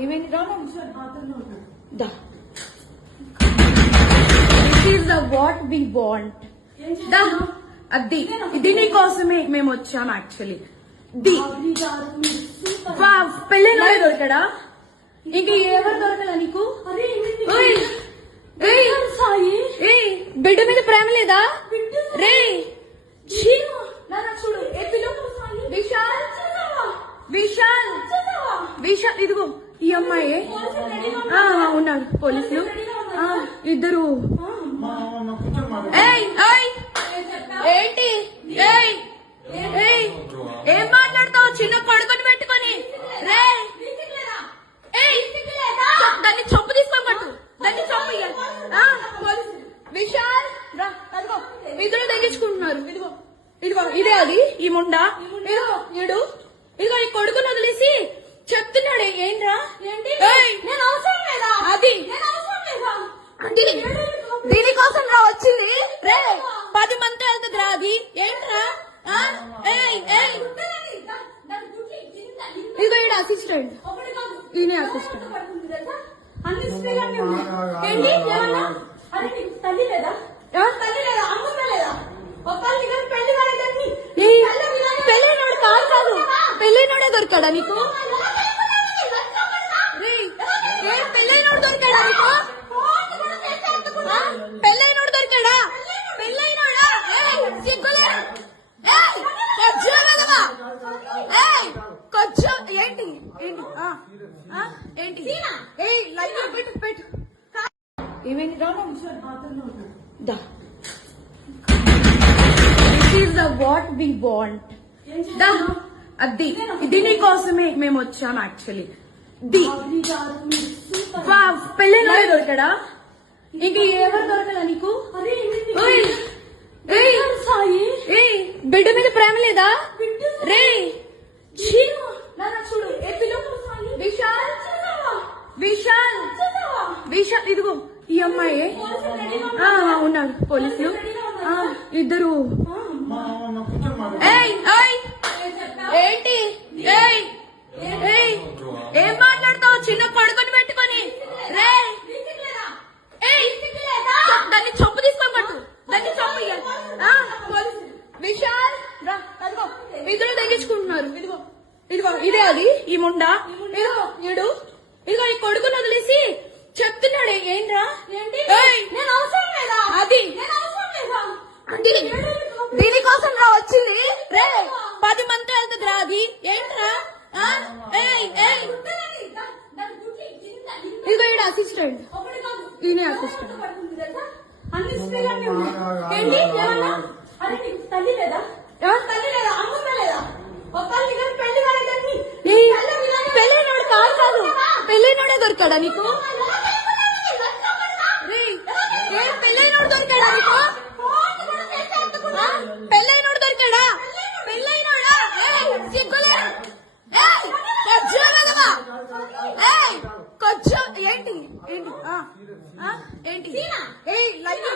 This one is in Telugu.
ఏమైంది రా దా this is the what we want దా అది ఇది నీకోసమే మేము వచ్చాం యాక్చువల్లీ ది పెళ్ళైనోడే దొరికాడా ఇంక ఎవరు దొరకలా నీకు బిడ్డ మీద ప్రేమ లేదా రే చూడు విశాల్ విశాల్ విశాల్ ఇదిగో ఈ అమ్మాయి ఉన్నారు పోలీసులు ఇద్దరు ఏంటి ఏం మాట్లాడతావు చిన్న కొడుకుని పెట్టుకొని రే దాన్ని చంపు తీసుకోబట్టు దాన్ని చంపు విశాల్ రా అదిగో ఇద్దరు తగ్గించుకుంటున్నారు ఇదిగో ఇదిగో ఇదే అది ఈ ముండా ఇదిగో ఇడు ఇదిగో ఈ కొడుకుని వదిలేసి చెప్తున్నాడే ఏంట్రా అది దీనికోసం రా వచ్చింది రే 10 మంది వెళ్తుంది రా అది ఏంట్రా ఇదిగో ఈడ అసిస్టెంట్ ఈయన అసిస్టెంట్ పెళ్ళైనోడు కాదు పెళ్ళైనోడే దొరికాడా నీకు పెళ్ళైనోడు దొరికాడా నీకు పెళ్ళైనోడు దొరికాడా పెళ్ళైనోడా సిగ్గులే కొంచెం ఏంటి ఏంటి ఏంటి లైన్ పెట్టు పెట్టు ఏమైంది రా దా this is the what we want దా అది ఇది నీకోసమే మేము వచ్చాం యాక్చువల్లీ ది పెళ్ళైనోడే దొరికాడా ఇంక ఎవరు దొరకలా నీకు బిడ్డ మీద ప్రేమ లేదా రే చూడు విశాల్ విశాల్ విశాల్ ఇదిగో ఈ అమ్మాయి ఉన్నారు పోలీసులు ఇద్దరు ఏంటి ఏం మాట్లాడతావు చిన్న కొడుకుని పెట్టుకొని రే దాన్ని చంపు తీసుకోబట్టు దాన్ని చంపు విశాల్ రా అదిగో ఇద్దరు తగ్గించుకుంటున్నారు ఇదిగో ఇదిగో ఇదే అది ఈ ముండా ఇదిగో ఇడు ఇదిగో ఈ కొడుకుని వదిలేసి చెప్తున్నాడే ఏంట్రా అది దీనికోసం రా వచ్చింది రే 10 మంది వెళ్తుంది రా అది ఏంట్రా ఇదిగో ఈడ అసిస్టెంట్ ఈయన అసిస్టెంట్ పెళ్ళైనోడు కాదు పెళ్ళైనోడే దొరికాడా నీకు పెళ్ళైనోడు దొరికాడా నీకు పెళ్ళైనోడు దొరికాడా పెళ్ళైనోడా సిగ్గులే కొంచెం ఏంటి ఏంటి ఏంటి లైన్